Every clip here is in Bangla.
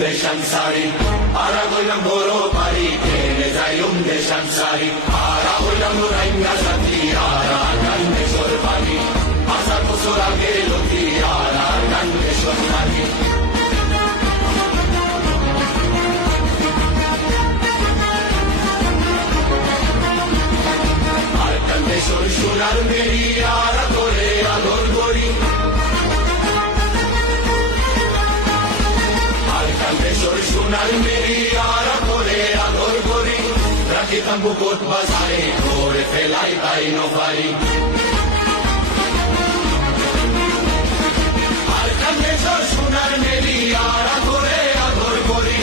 দেশান সারি আরা কইলাম বড় পারি কেনে যাইলুম দেশান সারি আরা কইলাম রাইঙ্গা সাথী আরা কান্দে সরবানি আসার বছর আগে লতি আরা কান্দে সরবানি আর কান্দে সর সোনার মেরি আরা করে আদর করি সোনার মেরি আর করে আদর করি রাখিতাম বুকট বাজারে করে ফেলাই তাই নফারি আর কান্দে সোনার মেরি আর করে আদর করি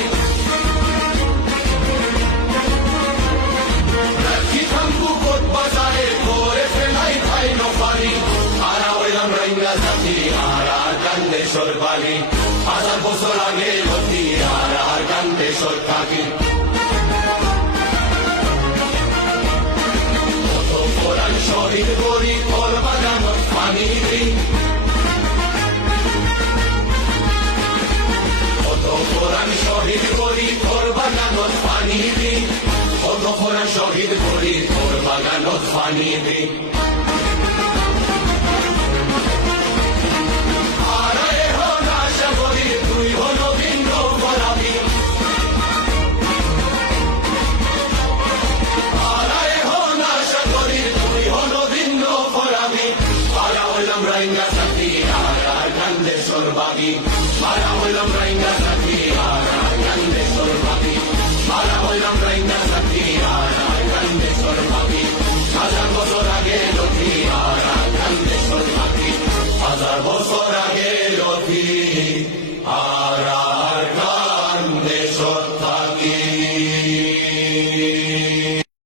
রাখিতাম বুকট বাজারে করে ফেলাই তাই নফারি আর হইলাম রাইঙ্গা সাথী আর কান্দে সরবানি হাজার বছর আগে লতি আর কান্দে সর থাকি কত কোরআন শহীদ করি তোর বাগান পানি দিই কত কোরআন শহীদ করি তোর বাগান পানি দিই কত কোরআন শহীদ করি তোর বাগান পানি দিই রাইঙ্গা সাথী আর কান্দে সরবানি মারা হইলাম রাইঙ্গা সাথী